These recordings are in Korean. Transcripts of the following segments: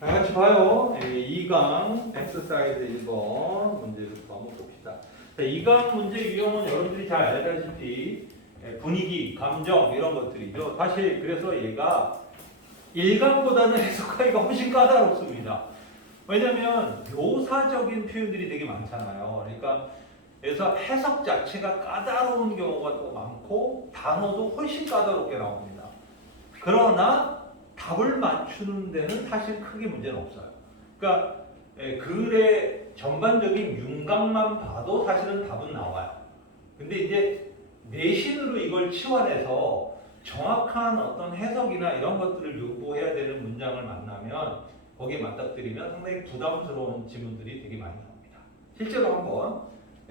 다 같이 봐요. 2강 엑서사이즈 1번 문제부터 한번 봅시다. 자, 2강 문제 유형은 여러분들이 잘 알다시피 분위기, 감정 이런 것들이죠. 사실 그래서 얘가 1강보다는 해석하기가 훨씬 까다롭습니다. 왜냐하면 묘사적인 표현들이 되게 많잖아요. 그러니까 그래서 해석 자체가 까다로운 경우가 또 많고 단어도 훨씬 까다롭게 나옵니다. 그러나 답을 맞추는 데는 사실 크게 문제는 없어요. 그러니까 글의 전반적인 윤곽만 봐도 사실은 답은 나와요. 근데 이제 내신으로 이걸 치환해서 정확한 어떤 해석이나 이런 것들을 요구해야 되는 문장을 만나면 거기에 맞닥뜨리면 상당히 부담스러운 지문들이 되게 많이 나옵니다. 실제로 한번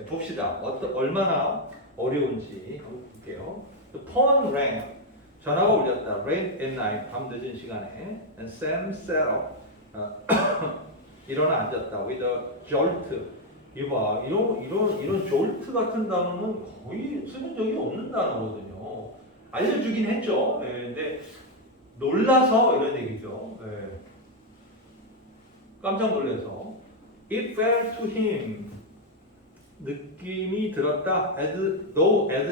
봅시다. 얼마나 어려운지 한번 볼게요. The phone rang. 전화가 울렸다. Late at night. 밤 늦은 시간에. And Sam sat up. 일어나 앉았다. With a jolt. 이봐, 이런 jolt 같은 단어는 거의 쓰는 적이 없는 단어거든요. 알려주긴 했죠. 근데 놀라서 이런 얘기죠. 깜짝 놀라서. It felt to him. 느낌이 들었다. As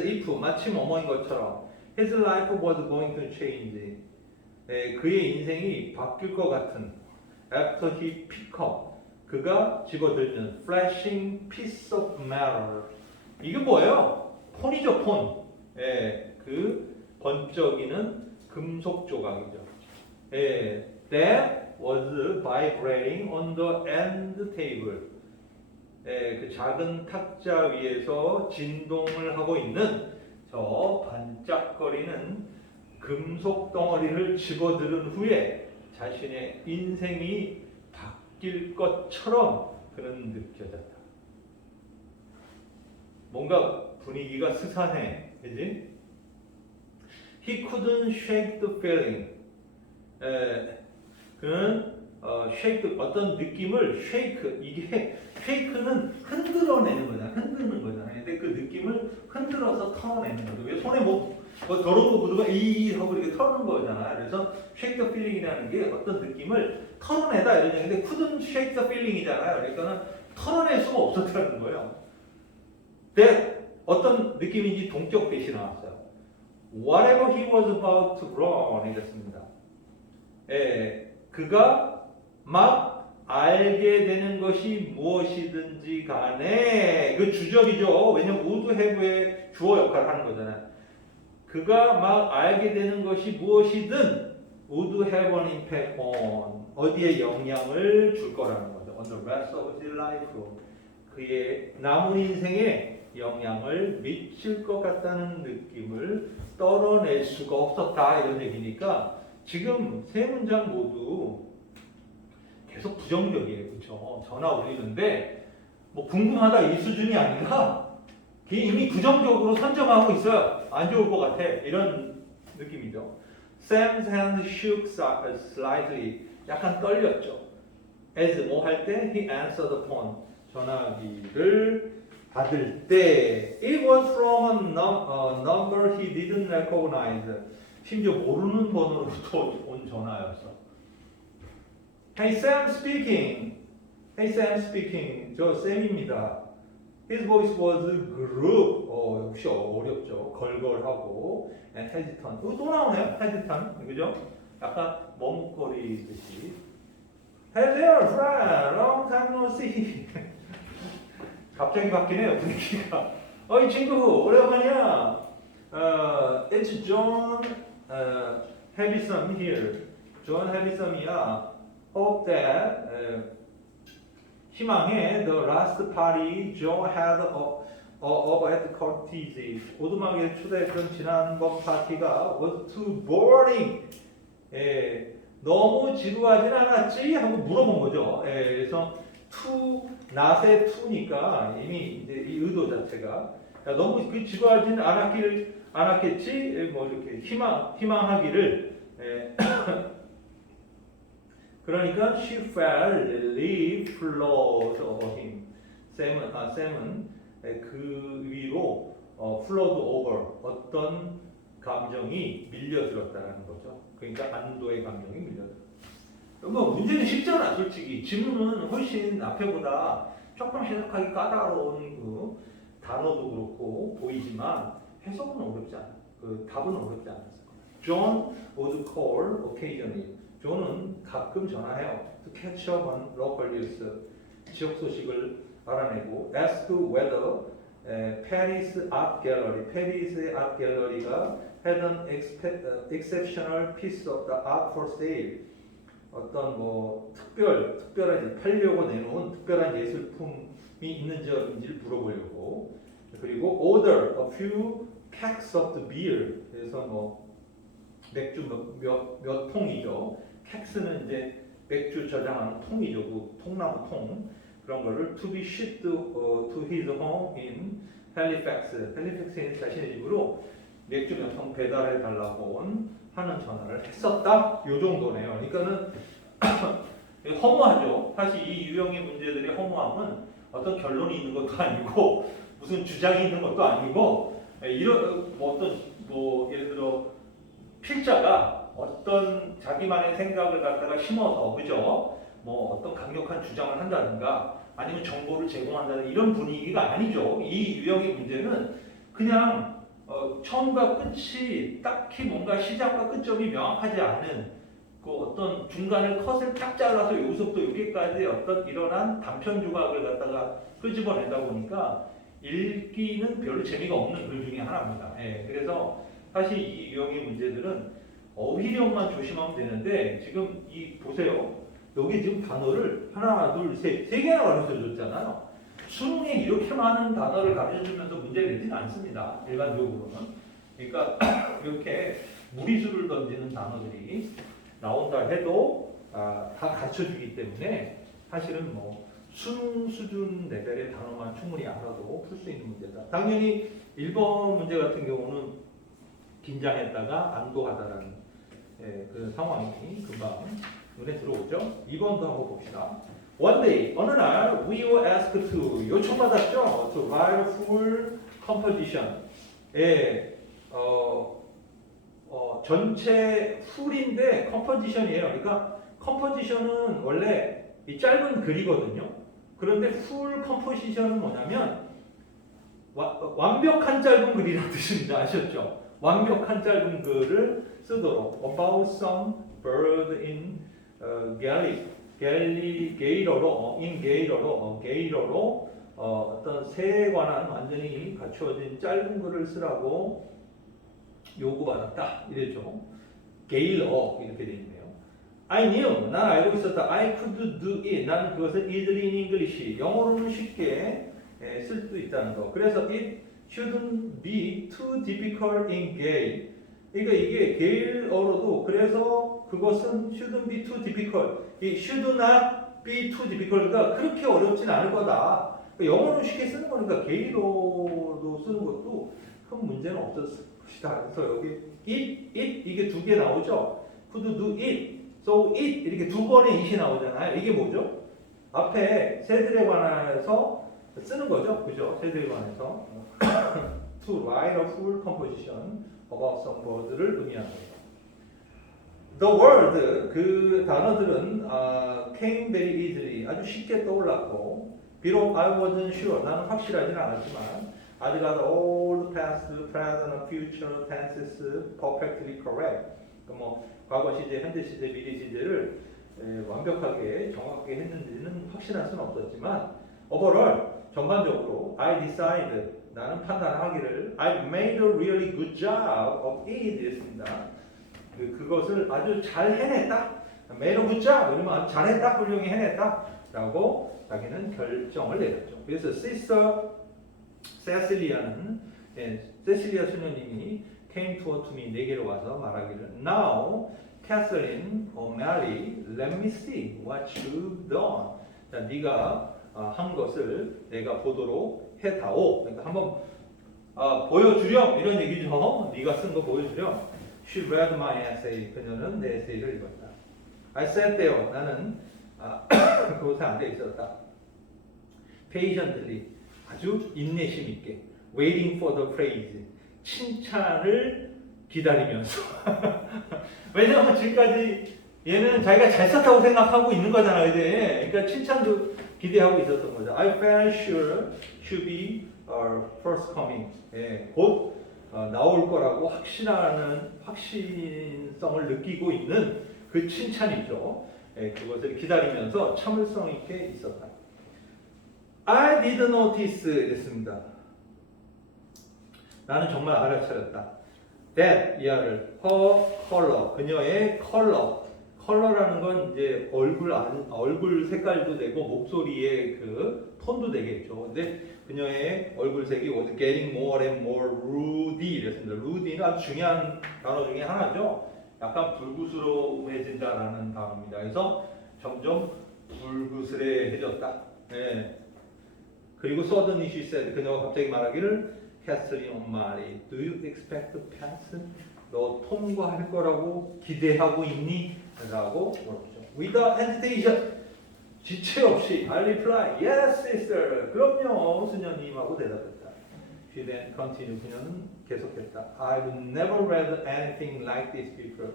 if 마치 뭐뭐인 것처럼. His life was going to change. 그의 인생이 바뀔 것 같은. After he picked up. 그가 집어들는 flashing piece of metal. 이게 뭐예요? 폰이죠, 폰. 그 번쩍이는 금속 조각이죠. That was vibrating on the end table. 그 작은 탁자 위에서 진동을 하고 있는 저 반짝거리는 금속 덩어리를 집어들은 후에 자신의 인생이 바뀔 것처럼 그는 느껴졌다. 뭔가 분위기가 스산해, 그지? He couldn't shake the feeling. 그는 shake 어떤 느낌을 shake 이게 shake는 흔들어내는 거잖아, 흔드는 거잖아. 근데 그 느낌을 흔들어서 털어내는 거죠. 왜 손에 뭐 더러운 거 묻으면 이 하고 이렇게 털는 거잖아. 그래서 shake the feeling이라는 게 어떤 느낌을 털어내다 이런 얘기인데 couldn't shake the feeling이잖아요. 그러니까는 털어낼 수가 없었다는 거예요. That 어떤 느낌인지 동적 대시 나왔어요. Whatever he was about to run 이랬습니다. 그가 막 알게 되는 것이 무엇이든지 간에 그 주절이죠. 왜냐면 would have의 주어 역할을 하는 거잖아요. 그가 막 알게 되는 것이 무엇이든 would have an impact on 어디에 영향을 줄 거라는 거죠. On the rest of his life. 그의 남은 인생에 영향을 미칠 것 같다는 느낌을 떨어낼 수가 없었다 이런 얘기니까 지금 세 문장 모두 계속 부정적이에요. 그렇죠? 전화 울리는데 뭐 궁금하다 이 수준이 아니라 이미 부정적으로 선점하고 있어요. 안 좋을 것 같아. 이런 느낌이죠. Sam's hand shook slightly. 약간 떨렸죠. As 뭐 할 때 he answered the phone. 전화기를 받을 때 it was from a number he didn't recognize. 심지어 모르는 번호로부터 온 전화였어. Hey Sam speaking. Hey Sam speaking. 저 쌤입니다. His voice was group. 역시 어렵죠. 걸걸하고 and hesitant. 또 나오네요. hesitant. 그죠? 약간 머뭇거리듯이. Hey there, friend. Long time no see. 갑자기 바뀌네요 분위기가. 이 친구 오랜만이야. It's John Harrison here. John Harrison이야. Hope that 희망해 the last party Joe had over at Cortez. 오두막에 초대했던 지난번 파티가 was too boring. 너무 지루하진 않았지? 하고 물어본 거죠. 그래서 to not의 to니까 이미 이제 이 의도 자체가 너무 지루하진 않았겠지? 뭐 이렇게 희망하기를. 그러니까 she felt relief flowed over him. 샘은 그 위로 flowed over 어떤 감정이 밀려들었다는 거죠. 그러니까 안도의 감정이 밀려들었다. 뭐 문제는 쉽잖아, 솔직히. 지문은 훨씬 앞에보다 조금 해석하기 까다로운 그 단어도 그렇고 보이지만 해석은 어렵지 않아. 그 답은 어렵지 않았을 거야. John would call occasionally. 존은 가끔 전화해요. To catch up on local news. 지역 소식을 알아내고 ask whether Paris Art Gallery, 페리스의 art gallery가 had an exceptional piece of the art for sale. 어떤 뭐 특별하게 팔려고 내놓은 특별한 예술품이 있는지 없는지를 물어보려고. 그리고 order a few packs of the beer. 그래서 뭐 맥주 몇 통이죠. 팩스는 이제 맥주 저장하는 통이죠. 그 통나무 통. 그런 거를 to be shipped to his home in Halifax. 헬리팩스에 있는 자신의 집으로 맥주 몇 통 배달해 달라고 하는 전화를 했었다. 요 정도네요. 그러니까는 허무하죠. 사실 이 유형의 문제들의 허무함은 어떤 결론이 있는 것도 아니고 무슨 주장이 있는 것도 아니고 이런 뭐 어떤 뭐 예를 들어 필자가 어떤 자기만의 생각을 갖다가 심어서 그죠? 뭐 어떤 강력한 주장을 한다든가 아니면 정보를 제공한다는 이런 분위기가 아니죠. 이 유형의 문제는 그냥 처음과 끝이 딱히 뭔가 시작과 끝점이 명확하지 않은 그 어떤 중간을 컷을 딱 잘라서 여기서부터 여기까지 어떤 일어난 단편 조각을 갖다가 끄집어내다 보니까 읽기는 별로 재미가 없는 글 중에 하나입니다. 예, 그래서 사실 이 유형의 문제들은 어휘력만 조심하면 되는데 지금 이 보세요. 여기 지금 단어를 하나, 둘, 세 개나 가르쳐 줬잖아요. 수능에 이렇게 많은 단어를 가르쳐 주면서 문제를 내지는 않습니다. 일반적으로는. 그러니까 이렇게 무리수를 던지는 단어들이 나온다 해도 다 가르쳐 주기 때문에 사실은 뭐 수능 수준 레벨의 단어만 충분히 알아도 풀 수 있는 문제다. 당연히 1번 문제 같은 경우는 긴장했다가 안도하다라는 그 상황이 금방 눈에 들어오죠. 2번도 한번 봅시다. One day, 어느 날 we were asked to 요청받았죠. To write a full composition. 전체 풀인데 컴포지션이에요. 그러니까 컴포지션은 원래 이 짧은 글이거든요. 그런데 풀 컴포지션은 뭐냐면 완벽한 짧은 글이라는 뜻입니다. 아셨죠? 완벽한 짧은 글을 쓰도록 about some bird in 게이러로 어떤 새에 관한 완전히 갖추어진 짧은 글을 쓰라고 요구받았다 이랬죠. 게일러 이렇게 돼 있네요. I knew 난 알고 있었다. I could do it 난 그것을 easily in English 영어로는 쉽게 쓸 수 있다는 거. 그래서 it shouldn't be too difficult in Gale. 그러니까 이게 게일어로도 그래서 그것은 shouldn't be too difficult. 이 should not be too difficult가 그렇게 어렵진 않을 거다. 그러니까 영어로 쉽게 쓰는 거니까 게일어로 쓰는 것도 큰 문제는 없었을 것이다. 그래서 여기 it 이게 두 개 나오죠. could do it, so it 이렇게 두 번의 it이 나오잖아요. 이게 뭐죠? 앞에 새들에 관해서 쓰는 거죠, 그죠? 새들에 관해서 to write a full composition about some bird를 의미하는 거죠. The word 그 단어들은 came very easily 아주 쉽게 떠올랐고 비록 I wasn't sure 나는 확실하지는 않았지만 I got all the past, present, and future tenses perfectly correct. 뭐 과거 시제, 현재 시제, 미래 시제를 완벽하게 정확하게 했는지는 확실할 수는 없었지만 overall 전반적으로 I decided 나는 판단하기를 I made a really good job of it 했습니다. 그것을 아주 잘 해냈다. made a good job 이러면 아주 잘했다, 훌륭히 해냈다라고 자기는 결정을 내렸죠. 그래서 시스터 세실리아는 세실리아 수녀님이 came to me 내게로 와서 말하기를 Now, Catherine or Mary, let me see what you've done. 자, 네가 한 것을 내가 보도록 해다오. 그러니까 한번 보여주렴 이런 얘기죠. 네가 쓴 거 보여주렴. She read my essay. 그녀는 내 에세이를 읽었다. I sat there. 나는 그곳에 앉아 있었다. Patiently. 아주 인내심 있게. Waiting for the praise. 칭찬을 기다리면서. 왜냐하면 지금까지 얘는 자기가 잘 썼다고 생각하고 있는 거잖아요, 이제. 그러니까 칭찬도 기대하고 있었던 거죠. I felt sure she'll be forthcoming. 예, 곧 나올 거라고 확신성을 느끼고 있는 그 칭찬이죠. 예, 그것을 기다리면서 참을성 있게 있었다. I did notice 이랬습니다. 나는 정말 알아차렸다. That 이하를 her color 그녀의 컬러라는 건 이제 얼굴 색깔도 되고 목소리의 그 톤도 되겠죠. 근데 그녀의 얼굴색이 was getting more and more ruddy 이랬습니다. ruddy는 아주 중요한 단어 중에 하나죠. 약간 불구스러워해진다라는 단어입니다. 그래서 점점 불구스레해졌다. 네. 그리고 suddenly she said 그녀가 갑자기 말하기를 Catherine O'Malley, do you expect to pass? 너 통과할 거라고 기대하고 있니? 라고 물었죠. Without hesitation, 지체 없이 I reply, yes, sister. 그럼요, 수녀님하고 대답했다. She then continued. 그녀는 계속했다. I've never read anything like this before.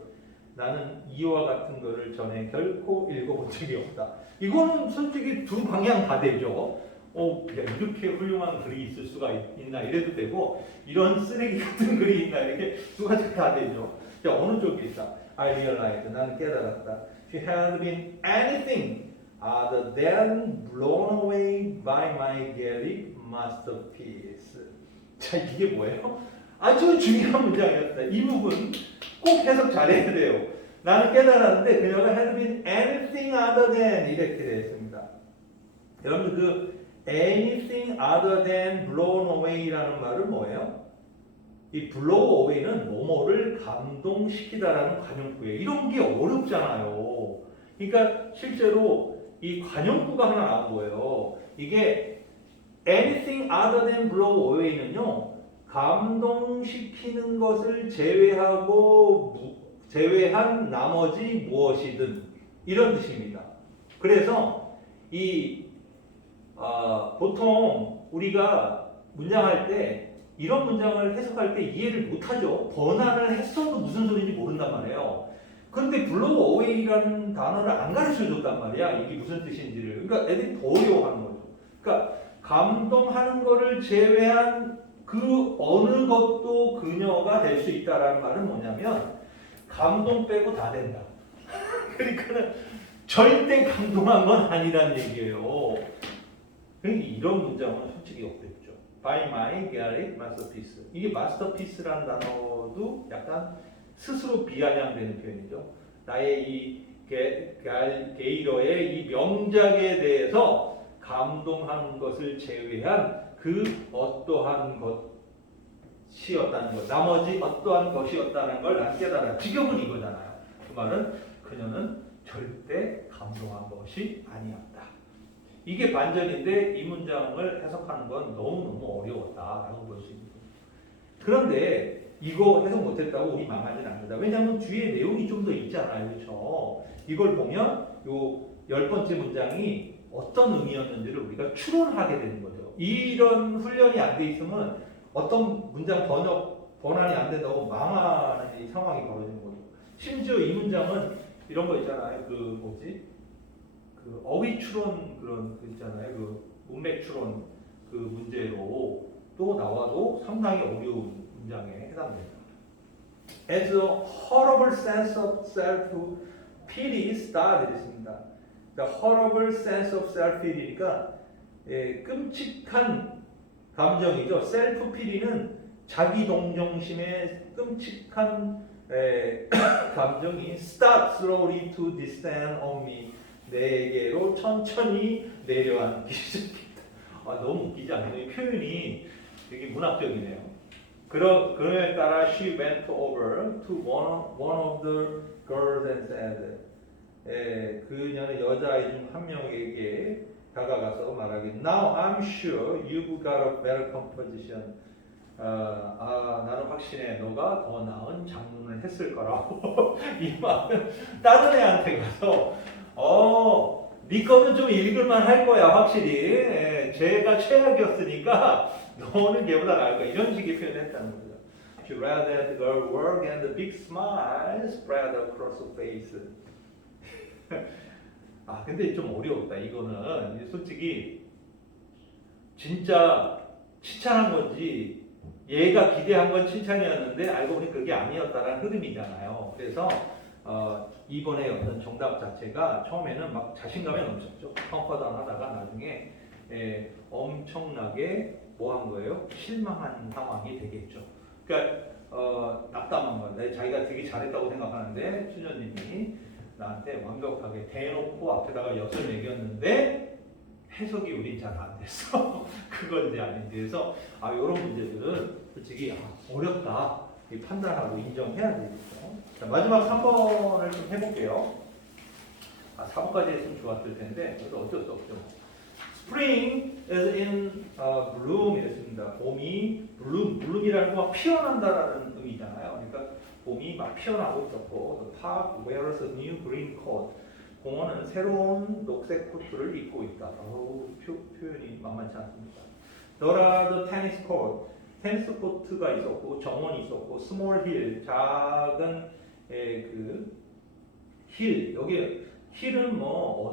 나는 이와 같은 거를 전에 결코 읽어본 적이 없다. 이거는 솔직히 두 방향 다 되죠. 이렇게 훌륭한 글이 있을 수가 있나 이래도 되고 이런 쓰레기 같은 글이 있나 이렇게 두 가지 다 되죠. 자, 어느 쪽이 있다? I realized 나는 깨달았다. She had been anything other than blown away by my Gaelic masterpiece. 자, 이게 뭐예요? 아주 중요한 문장이었다. 이 부분 꼭 해석 잘해야 돼요. 나는 깨달았는데 그녀가 had been anything other than 이렇게 되어 있습니다. 여러분 그 anything other than blown away라는 말은 뭐예요? 이 blow away는 뭐뭐를 감동시키다라는 관용구예요. 이런 게 어렵잖아요. 그러니까 실제로 이 관용구가 하나 나온 거예요. 이게 anything other than blow away는요. 감동시키는 것을 제외한 나머지 무엇이든 이런 뜻입니다. 그래서 보통 우리가 문장할 때 이런 문장을 해석할 때 이해를 못하죠. 번안을 했어도 무슨 소리인지 모른단 말이에요. 그런데 blow away라는 단어를 안 가르쳐줬단 말이야. 이게 무슨 뜻인지를. 그러니까 애들이 더 어려워하는 거죠. 그러니까 감동하는 거를 제외한 그 어느 것도 그녀가 될 수 있다라는 말은 뭐냐면 감동 빼고 다 된다. 그러니까는 절대 감동한 건 아니란 얘기예요. 그러니까 이런 문장은 솔직히 없겠죠. By my Gaelic masterpiece. 이게 masterpiece라는 단어도 약간 스스로 비아냥되는 표현이죠. 나의 이 게이러의 이 명작에 대해서 감동한 것을 제외한 그 어떠한 것이었다는 것, 나머지 어떠한 것이었다는 걸 난 깨달아. 지경은 이거잖아요. 그 말은 그녀는 절대 감동한 것이 아니었다. 이게 반전인데 이 문장을 해석하는 건 너무너무 어려웠다라고 볼 수 있는 거예요. 그런데 이거 해석 못했다고 우리 망하진 않는다. 왜냐하면 뒤에 내용이 좀 더 있잖아요. 그렇죠? 이걸 보면 요 10번째 문장이 어떤 의미였는지를 우리가 추론하게 되는 거죠. 이런 훈련이 안 돼 있으면 어떤 문장 번안이 안 된다고 망하는 이 상황이 벌어지는 거죠. 심지어 이 문장은 이런 거 있잖아요. 그 어휘 추론 그런 그 있잖아요. 그 문맥 추론 그 문제로 또 나와도 상당히 어려운 문장에 해당됩니다. As a horrible sense of self-pity started 있습니다. The horrible sense of self-pity니까 끔찍한 감정이죠. self-pity는 자기 동정심의 끔찍한 감정이 start slowly to descend on me. 내게로 천천히 내려앉기 시작했다. 너무 웃기지 않나요? 이 표현이 되게 문학적이네요. 그에 따라 she went over to one of the girls and said, 그녀는 여자아이 중 한 명에게 다가가서 말하기, Now I'm sure you've got a better composition. 나는 확신해 너가 더 나은 장문을 했을 거라고. 이 말은 다른 애한테 가서 네 거는 좀 읽을만 할 거야 확실히. 쟤가 최악이었으니까 너는 걔보다 나을 거야. 이런 식의 표현을 했다는 거죠. She read that girl work and the big smile spread across her face. 근데 좀 어려웠다. 이거는 솔직히 진짜 칭찬한 건지 얘가 기대한 건 칭찬이었는데 알고 보니 그게 아니었다라는 흐름이잖아요. 그래서 이번에 어떤 정답 자체가 처음에는 막 자신감이 넘쳤죠. 컴퍼다운하다가 나중에 엄청나게 뭐 한 거예요? 실망한 상황이 되겠죠. 그러니까 낙담한 거예요. 자기가 되게 잘했다고 생각하는데 수녀님이 나한테 완벽하게 대놓고 앞에다가 엿을 매겼는데 해석이 우린 잘 안 됐어. 그건지 아닌지. 그래서 이런 문제들은 솔직히 어렵다. 판단하고 인정해야 되겠죠. 자, 마지막 3번을 좀 해볼게요. 4번까지 했으면 좋았을 텐데 그래도 어쩔 수 없죠. Spring is in bloom 이랬습니다. 봄이 bloom이라는 건 피어난다라는 의미잖아요. 그러니까 봄이 막 피어나고 있었고, the park wears a new green coat. 공원은 새로운 녹색 코트를 입고 있다. 표현이 만만치 않습니다. There are the tennis court. 테니스 코트가 있었고, 정원이 있었고, small hill, 작은 그 힐. 여기 힐은 뭐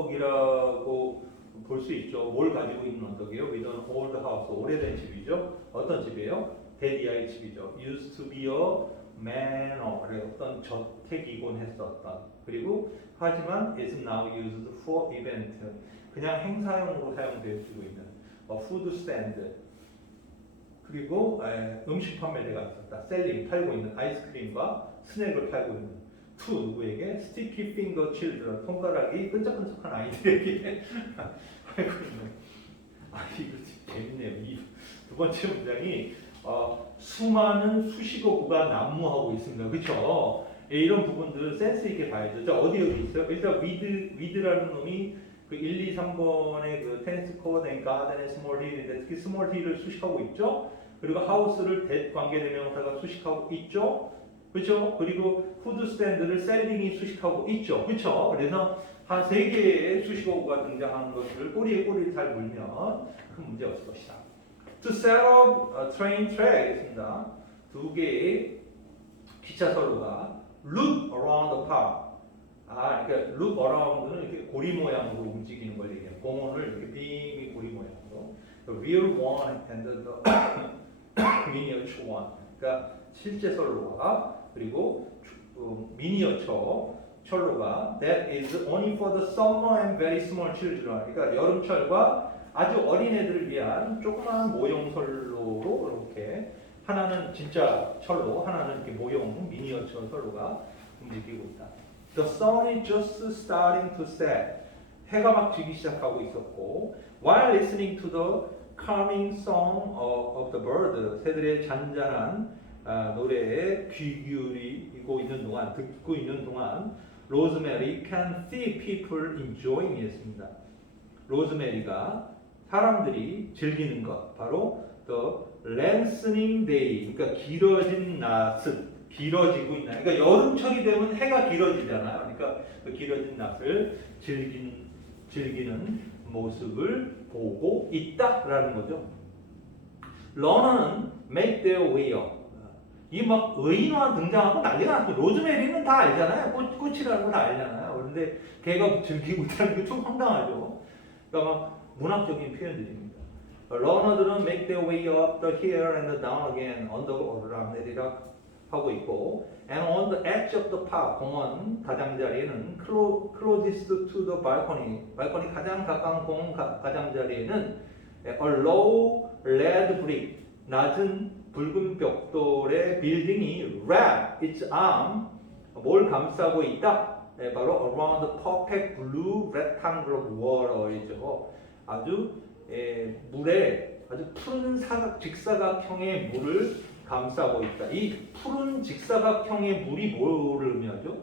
언덕이라고 볼 수 있죠. 뭘 가지고 있는 언덕이에요? With an old house. 오래된 집이죠. 어떤 집이에요? 데디아의 집이죠. Used to be a manor. 어떤 저택이곤 했었던. 그리고 하지만 is now used for event. 그냥 행사용으로 사용되어지고 있는 food stand. 그리고 음식 판매대가 있었다. 셀링, 팔고 있는 아이스크림과 스낵을 팔고 있는. to 누구에게? Sticky finger children. 손가락이 끈적끈적한 아이들에게 팔고 있는. 이거 재밌네요. 이 두 번째 문장이 수많은 수식어구가 난무하고 있습니다. 그렇죠? 이런 부분들 센스 있게 봐야죠. 자, 어디 여기 있어요? 일단 위드라는 놈이 그 1, 2, 3번의 그 테니스 코트 앤 가든의 스몰 힐인데 특히 스몰 힐을 수식하고 있죠. 그리고 하우스를 that 관계대명사가 수식하고 있죠. 그렇죠? 그리고 푸드 스탠드를 셀링이 수식하고 있죠. 그렇죠? 그래서 한 3개의 수식어구가 등장하는 것을 꼬리에 꼬리를 잘 물면 큰 문제 없을 것이다. To set up a train track 있습니다. 2개의 기차 선로가 loop around the park. 그러니까 loop around는 이렇게 고리 모양으로 움직이는 걸 얘기해요. 공원을 이렇게 빙이 고리 모양으로. The real one and the miniature one. 그러니까 실제 선로가 그리고 미니어처 철로가 that is only for the summer and very small children. 그러니까 여름철과 아주 어린 애들을 위한 조그마한 모형 선로로 이렇게 하나는 진짜 철로, 하나는 이렇게 모형 미니어처 선로가 움직이고 있다. The sun is just starting to set. 해가 막 지기 시작하고 있었고, while listening to the calming song of the bird, 새들의 잔잔한 노래에 귀 기울이고 있는 동안, 듣고 있는 동안, 로즈메리 can see people enjoying 이었습니다. 로즈메리가 사람들이 즐기는 것, 바로 the lengthening day, 그러니까 길어진 낮은, 길어지고 있는, 그러니까 여름철이 되면 해가 길어지잖아요. 그러니까 그 길어진 낮을 즐기는 모습을 보고 있다라는 거죠. 러너는 make their way up. 이 막 의인화 등장하고 난리가 났고, 로즈메리는 다 알잖아요. 꽃이라는 거 다 알잖아요. 그런데 걔가 즐기고 있다는 게 좀 황당하죠. 그러니까 막 문학적인 표현들입니다. 러너들은 make their way up the hill and down again, 언덕을 오르락내리락 하고 있고, and on the edge of the park, 공원 가장자리에는 closest to the balcony, 발코니 가장 가까운 공원 가장자리에는 a low red brick, 낮은 붉은 벽돌의 빌딩이 wrap its arm, 뭘 감싸고 있다? 바로 around the perfect blue rectangle of water이죠. 아주 물에 아주 푸른 직사각형의 물을 감싸고 있다. 이 푸른 직사각형의 물이 뭐를 의미하죠?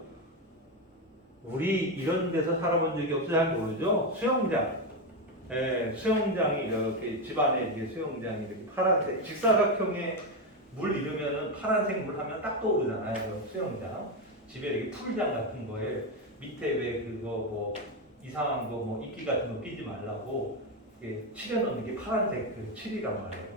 우리 이런 데서 살아본 적이 없어서 잘 모르죠? 수영장. 수영장이 이렇게 집안에 이제 수영장이 이렇게 파란색 직사각형의 물 이르면은 파란색 물 하면 딱 떠오르잖아요. 수영장. 집에 이렇게 풀장 같은 거에 밑에 왜 그거 뭐 이상한 거 뭐 이끼 같은 거 끼지 말라고 칠해놓는 게 파란색 그 칠이란 말이에요.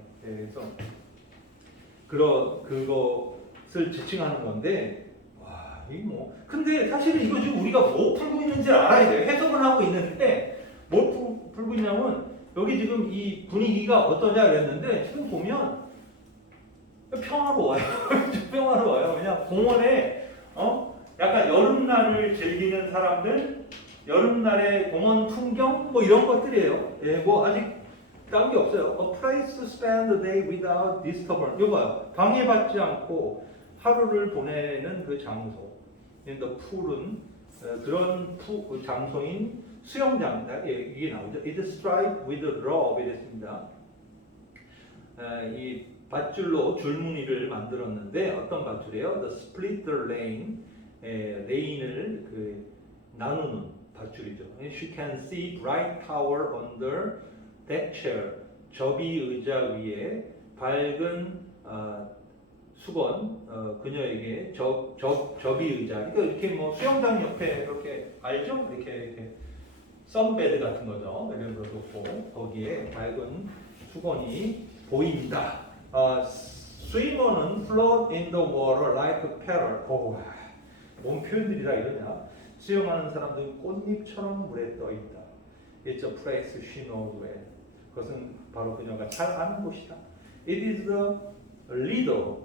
그래서 그것을 지칭하는 건데, 와, 이 뭐. 근데 사실은 이거 지금 우리가 뭐 풀고 있는지 알아야 돼요. 해석은 하고 있는데 뭘 풀고 있냐면 여기 지금 이 분위기가 어떠냐 그랬는데 지금 보면 평화로워요. 평화로워요. 그냥 공원에 약간 여름날을 즐기는 사람들, 여름날의 공원 풍경 뭐 이런 것들이에요. 예, 뭐 아직 다른 게 없어요. A place to spend the day without disturbance. 이거 봐요. 방해받지 않고 하루를 보내는 그 장소. the pool은 그런 그 장소인 수영장. 이게 나오죠. It is striped with rope 이랬습니다. 이 밧줄로 줄무늬를 만들었는데 어떤 밧줄이에요? The split the lane. 레인을 그 나누는 밧줄이죠. She can see bright tower under that chair. 접이 의자 위에 밝은 수건 그녀에게 접이 의자. 그러니까 이렇게 뭐 수영장 옆에 이렇게 알죠? 이렇게 선베드 같은 거죠. 이런 거 놓고 거기에 밝은 수건이 보입니다. Swimmer는 float in the water like a petal. 뭔 표현들이 다 이러냐? 수영하는 사람들은 꽃잎처럼 물에 떠 있다. It's a place she knows well. 그것은 바로 그녀가 잘 아는 곳이다. It is the leader.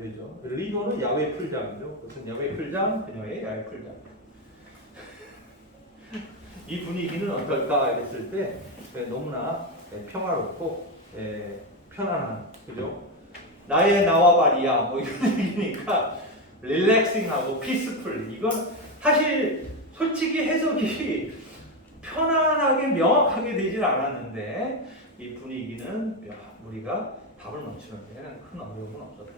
이러죠. 리더는 야외 풀장이죠. 그것은 야외 풀장, 그녀의 야외 풀장. 이 분위기는 어떨까 했을 때 너무나 평화롭고 편안한, 그죠? 나와 말이야, 뭐 이런 얘기니까 릴렉싱하고 피스풀. 이건 사실 솔직히 해석이 편안하게 명확하게 되질 않았는데 이 분위기는 우리가 답을 맞추는 데는 큰 어려움은 없었다.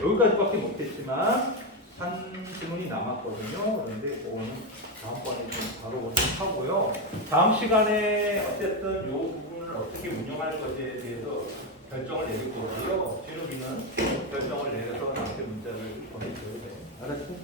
여기까지밖에 못했지만 한 질문이 남았거든요. 그런데 그거는 다음번에 좀 바로 하고요. 다음 시간에 어쨌든 이 부분을 어떻게 운영할 것에 대해서 결정을 내릴 거고요. 진욱이는 결정을 내려서 나한테 문자를 보내줘야 돼요. 알았죠?